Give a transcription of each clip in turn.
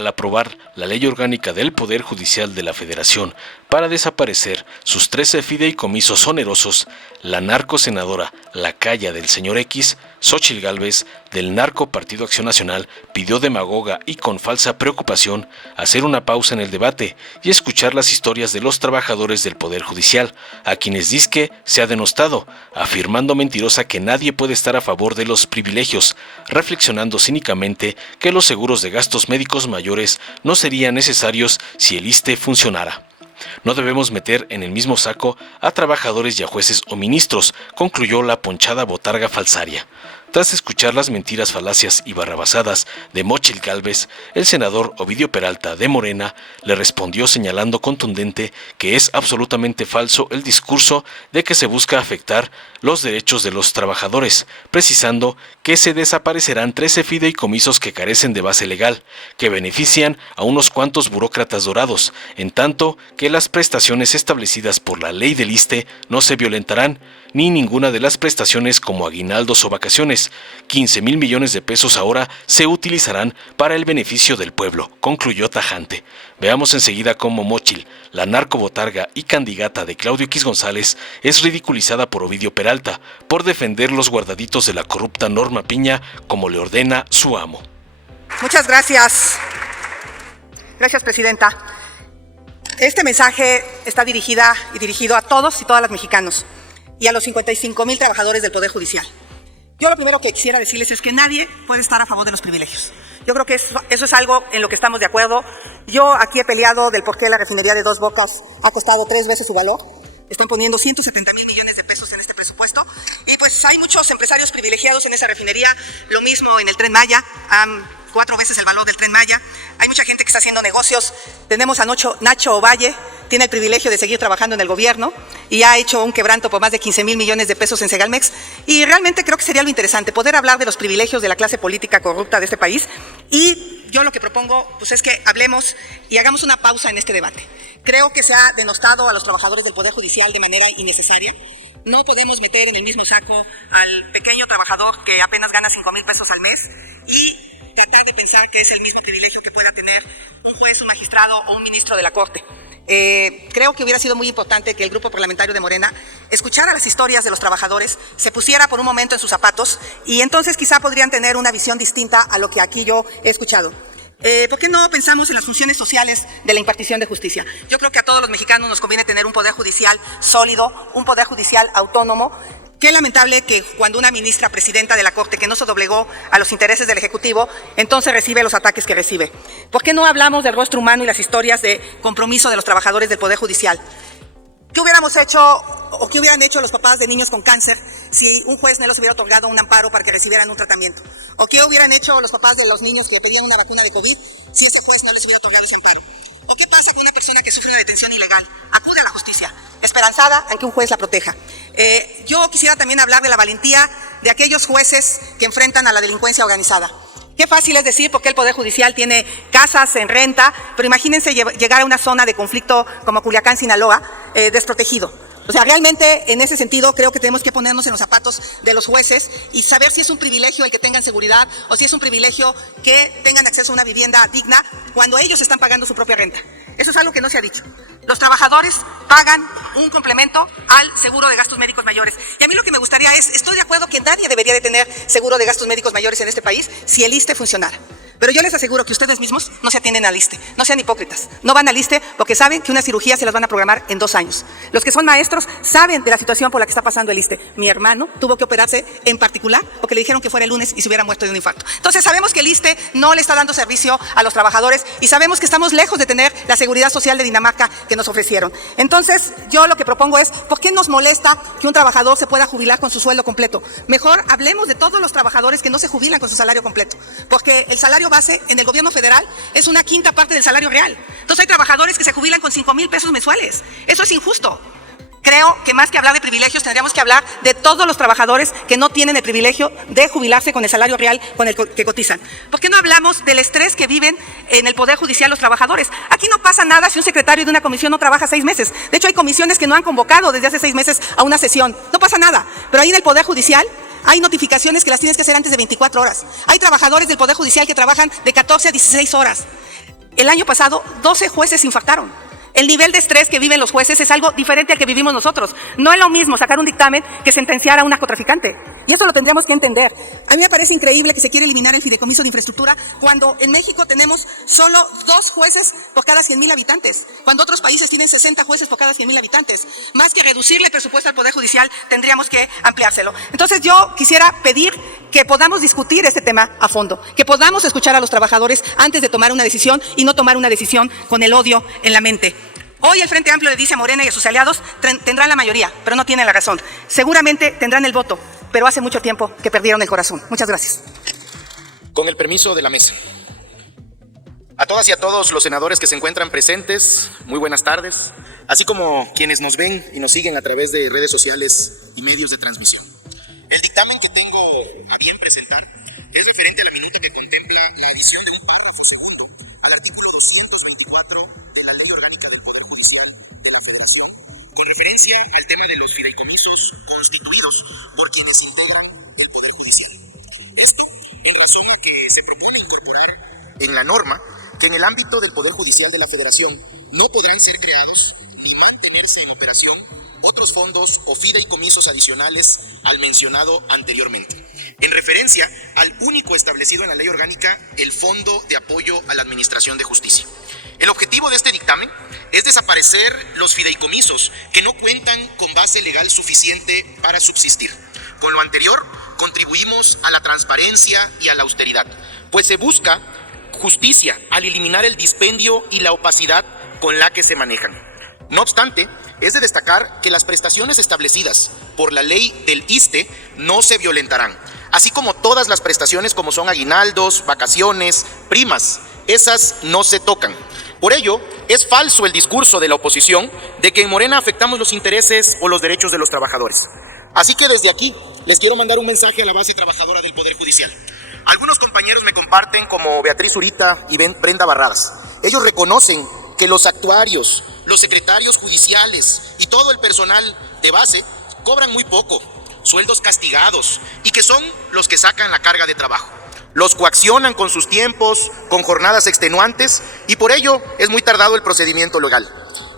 al aprobar la Ley Orgánica del Poder Judicial de la Federación para desaparecer sus 13 fideicomisos onerosos, la narcosenadora lacaya del señor X, Xóchitl Gálvez, del narco Partido Acción Nacional, pidió demagoga y con falsa preocupación hacer una pausa en el debate y escuchar las historias de los trabajadores del Poder Judicial, a quienes dizque se ha denostado, afirmando mentirosa que nadie puede estar a favor de los privilegios, reflexionando cínicamente que los seguros de gastos médicos mayores no serían necesarios si el ISSSTE funcionara. No debemos meter en el mismo saco a trabajadores y a jueces o ministros, concluyó la ponchada botarga falsaria. Tras escuchar las mentiras, falacias y barrabasadas de Xóchitl Gálvez, el senador Ovidio Peralta de Morena le respondió señalando contundente que es absolutamente falso el discurso de que se busca afectar los derechos de los trabajadores, precisando que se desaparecerán 13 fideicomisos que carecen de base legal, que benefician a unos cuantos burócratas dorados, en tanto que las prestaciones establecidas por la ley del ISSSTE no se violentarán, ni ninguna de las prestaciones como aguinaldos o vacaciones. 15,000 millones de pesos ahora se utilizarán para el beneficio del pueblo, concluyó tajante. Veamos enseguida cómo Xóchitl, la narcobotarga y candidata de Claudio X González, es ridiculizada por Ovidio Peralta por defender los guardaditos de la corrupta Norma Piña como le ordena su amo. Muchas gracias. Gracias, presidenta. Este mensaje está dirigido a todos y todas las mexicanos y a los 55,000 trabajadores del Poder Judicial. Yo lo primero que quisiera decirles es que nadie puede estar a favor de los privilegios. Yo creo que eso es algo en lo que estamos de acuerdo. Yo aquí he peleado del por qué la refinería de Dos Bocas ha costado 3 veces su valor. Están poniendo 170,000 millones de pesos en este presupuesto. Y pues hay muchos empresarios privilegiados en esa refinería. Lo mismo en el Tren Maya. 4 veces el valor del Tren Maya. Hay mucha gente que está haciendo negocios. Tenemos a Nacho Ovalle, tiene el privilegio de seguir trabajando en el gobierno y ha hecho un quebranto por más de 15,000 millones de pesos en Segalmex. Y realmente creo que sería lo interesante, poder hablar de los privilegios de la clase política corrupta de este país. Y yo lo que propongo pues, es que hablemos y hagamos una pausa en este debate. Creo que se ha denostado a los trabajadores del Poder Judicial de manera innecesaria. No podemos meter en el mismo saco al pequeño trabajador que apenas gana 5,000 pesos al mes y tratar de pensar que es el mismo privilegio que pueda tener un juez, un magistrado o un ministro de la Corte. Creo que hubiera sido muy importante que el grupo parlamentario de Morena escuchara las historias de los trabajadores, se pusiera por un momento en sus zapatos y entonces quizá podrían tener una visión distinta a lo que aquí yo he escuchado. ¿Por qué no pensamos en las funciones sociales de la impartición de justicia? Yo creo que a todos los mexicanos nos conviene tener un poder judicial sólido, un poder judicial autónomo. Qué lamentable que cuando una ministra presidenta de la Corte que no se doblegó a los intereses del Ejecutivo, entonces recibe los ataques que recibe. ¿Por qué no hablamos del rostro humano y las historias de compromiso de los trabajadores del Poder Judicial? ¿Qué hubiéramos hecho o qué hubieran hecho los papás de niños con cáncer si un juez no les hubiera otorgado un amparo para que recibieran un tratamiento? ¿O qué hubieran hecho los papás de los niños que pedían una vacuna de COVID si ese juez no les hubiera otorgado ese amparo? ¿O qué pasa con una persona que sufre una detención ilegal? Acude a la justicia, esperanzada en que un juez la proteja. Yo quisiera también hablar de la valentía de aquellos jueces que enfrentan a la delincuencia organizada. Qué fácil es decir porque el Poder Judicial tiene casas en renta, pero imagínense llegar a una zona de conflicto como Culiacán, Sinaloa, desprotegido. O sea, realmente en ese sentido creo que tenemos que ponernos en los zapatos de los jueces y saber si es un privilegio el que tengan seguridad o si es un privilegio que tengan acceso a una vivienda digna cuando ellos están pagando su propia renta. Eso es algo que no se ha dicho. Los trabajadores pagan un complemento al seguro de gastos médicos mayores. Y a mí lo que me gustaría estoy de acuerdo que nadie debería de tener seguro de gastos médicos mayores en este país si el ISSSTE funcionara. Pero yo les aseguro que ustedes mismos no se atienden al ISSSTE, no sean hipócritas. No van al ISSSTE porque saben que una cirugía se las van a programar en 2 años. Los que son maestros saben de la situación por la que está pasando el ISSSTE. Mi hermano tuvo que operarse en particular porque le dijeron que fuera el lunes y se hubiera muerto de un infarto. Entonces sabemos que el ISSSTE no le está dando servicio a los trabajadores y sabemos que estamos lejos de tener la seguridad social de Dinamarca que nos ofrecieron. Entonces yo lo que propongo es, ¿por qué nos molesta que un trabajador se pueda jubilar con su sueldo completo? Mejor hablemos de todos los trabajadores que no se jubilan con su salario completo, porque el salario base en el gobierno federal es una quinta parte del salario real. Entonces hay trabajadores que se jubilan con 5,000 pesos mensuales. Eso es injusto. Creo que más que hablar de privilegios tendríamos que hablar de todos los trabajadores que no tienen el privilegio de jubilarse con el salario real con el que cotizan. ¿Por qué no hablamos del estrés que viven en el Poder Judicial los trabajadores? Aquí no pasa nada si un secretario de una comisión no trabaja 6 meses. De hecho hay comisiones que no han convocado desde hace 6 meses a una sesión. No pasa nada. Pero ahí en el Poder Judicial hay notificaciones que las tienes que hacer antes de 24 horas. Hay trabajadores del Poder Judicial que trabajan de 14 a 16 horas. El año pasado 12 jueces se infartaron. El nivel de estrés que viven los jueces es algo diferente al que vivimos nosotros. No es lo mismo sacar un dictamen que sentenciar a un narcotraficante. Y eso lo tendríamos que entender. A mí me parece increíble que se quiera eliminar el fideicomiso de infraestructura cuando en México tenemos solo 2 jueces por cada 100,000 habitantes, cuando otros países tienen 60 jueces por cada 100,000 habitantes. Más que reducirle el presupuesto al Poder Judicial, tendríamos que ampliárselo. Entonces yo quisiera pedir que podamos discutir este tema a fondo, que podamos escuchar a los trabajadores antes de tomar una decisión y no tomar una decisión con el odio en la mente. Hoy el Frente Amplio le dice a Morena y a sus aliados, tendrán la mayoría, pero no tienen la razón. Seguramente tendrán el voto, pero hace mucho tiempo que perdieron el corazón. Muchas gracias. Con el permiso de la mesa. A todas y a todos los senadores que se encuentran presentes, muy buenas tardes, así como quienes nos ven y nos siguen a través de redes sociales y medios de transmisión. El dictamen que tengo a bien presentar es referente a la minuta que contempla la adición de un párrafo segundo al artículo 224 de la Ley Orgánica del Poder Judicial de la Federación, con referencia al tema de los fideicomisos constituidos por quienes integran el Poder Judicial. Esto en razón a que se propone incorporar en la norma que en el ámbito del Poder Judicial de la Federación no podrán ser creados ni mantenerse en operación otros fondos o fideicomisos adicionales al mencionado anteriormente, en referencia al único establecido en la Ley Orgánica, el Fondo de Apoyo a la Administración de Justicia. El objetivo de este dictamen es desaparecer los fideicomisos que no cuentan con base legal suficiente para subsistir. Con lo anterior, contribuimos a la transparencia y a la austeridad, pues se busca justicia al eliminar el dispendio y la opacidad con la que se manejan. No obstante, es de destacar que las prestaciones establecidas por la ley del ISSSTE no se violentarán, así como todas las prestaciones como son aguinaldos, vacaciones, primas, esas no se tocan. Por ello, es falso el discurso de la oposición de que en Morena afectamos los intereses o los derechos de los trabajadores. Así que desde aquí les quiero mandar un mensaje a la base trabajadora del Poder Judicial. Algunos compañeros me comparten, como Beatriz Zurita y Brenda Barradas. Ellos reconocen que los actuarios, los secretarios judiciales y todo el personal de base cobran muy poco, sueldos castigados, y que son los que sacan la carga de trabajo. Los coaccionan con sus tiempos, con jornadas extenuantes, y por ello es muy tardado el procedimiento legal.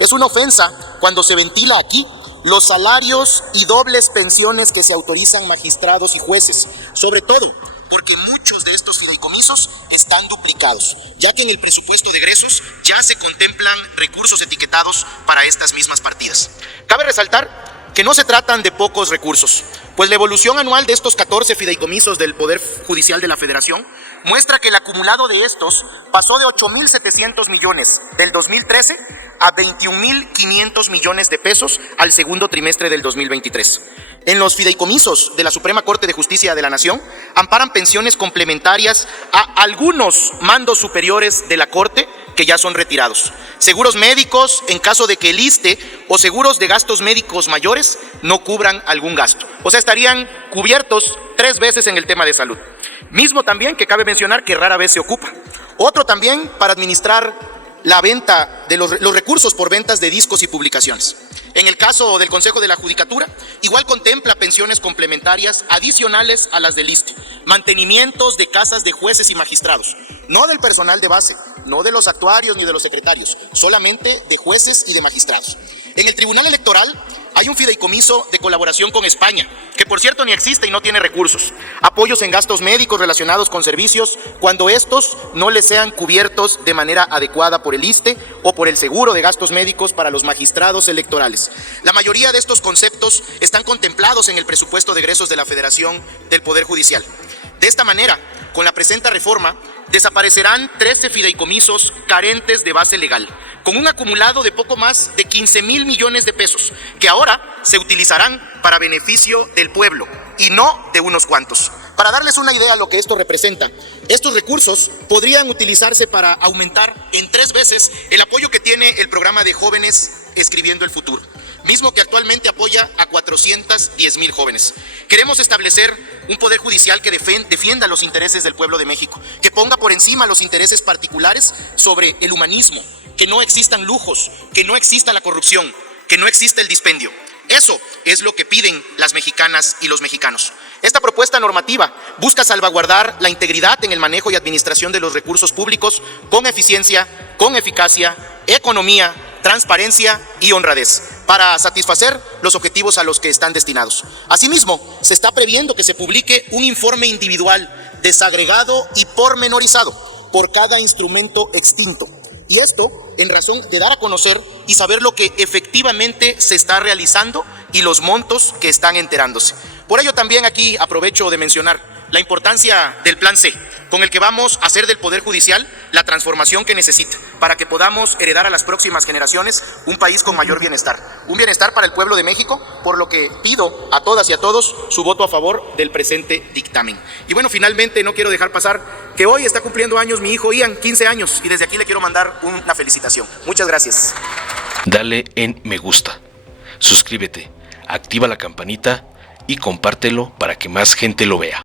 Es una ofensa cuando se ventila aquí los salarios y dobles pensiones que se autorizan magistrados y jueces, sobre todo porque muchos de estos fideicomisos están duplicados, ya que en el presupuesto de egresos ya se contemplan recursos etiquetados para estas mismas partidas. Cabe resaltar que no se tratan de pocos recursos, pues la evolución anual de estos 14 fideicomisos del Poder Judicial de la Federación muestra que el acumulado de estos pasó de 8,700 millones del 2013 a 21,500 millones de pesos al segundo trimestre del 2023. En los fideicomisos de la Suprema Corte de Justicia de la Nación amparan pensiones complementarias a algunos mandos superiores de la Corte que ya son retirados, seguros médicos en caso de que el ISSSTE o seguros de gastos médicos mayores no cubran algún gasto. O sea, estarían cubiertos 3 veces en el tema de salud. Mismo también que cabe mencionar que rara vez se ocupa. Otro también para administrar la venta de los recursos por ventas de discos y publicaciones. En el caso del Consejo de la Judicatura, igual contempla pensiones complementarias adicionales a las del ISSSTE, mantenimientos de casas de jueces y magistrados, no del personal de base, no de los actuarios ni de los secretarios, solamente de jueces y de magistrados. En el Tribunal Electoral hay un fideicomiso de colaboración con España, que por cierto ni existe y no tiene recursos. Apoyos en gastos médicos relacionados con servicios cuando estos no les sean cubiertos de manera adecuada por el ISSSTE o por el seguro de gastos médicos para los magistrados electorales. La mayoría de estos conceptos están contemplados en el presupuesto de egresos de la Federación del Poder Judicial. De esta manera, con la presente reforma, desaparecerán 13 fideicomisos carentes de base legal, con un acumulado de poco más de 15,000 millones de pesos, que ahora se utilizarán para beneficio del pueblo y no de unos cuantos. Para darles una idea de lo que esto representa, estos recursos podrían utilizarse para aumentar en 3 veces el apoyo que tiene el programa de jóvenes Escribiendo el Futuro, mismo que actualmente apoya a 410,000 jóvenes. Queremos establecer un poder judicial que defienda los intereses del pueblo de México, que ponga por encima los intereses particulares sobre el humanismo, que no existan lujos, que no exista la corrupción, que no exista el dispendio. Eso es lo que piden las mexicanas y los mexicanos. Esta propuesta normativa busca salvaguardar la integridad en el manejo y administración de los recursos públicos con eficiencia, con eficacia, economía, transparencia y honradez, para satisfacer los objetivos a los que están destinados. Asimismo, se está previendo que se publique un informe individual, desagregado y pormenorizado por cada instrumento extinto. Y esto en razón de dar a conocer y saber lo que efectivamente se está realizando y los montos que están enterándose. Por ello también aquí aprovecho de mencionar la importancia del Plan C, con el que vamos a hacer del Poder Judicial la transformación que necesita para que podamos heredar a las próximas generaciones un país con mayor bienestar. Un bienestar para el pueblo de México, por lo que pido a todas y a todos su voto a favor del presente dictamen. Y bueno, finalmente no quiero dejar pasar que hoy está cumpliendo años mi hijo Ian, 15 años, y desde aquí le quiero mandar una felicitación. Muchas gracias. Dale en me gusta, suscríbete, activa la campanita y compártelo para que más gente lo vea.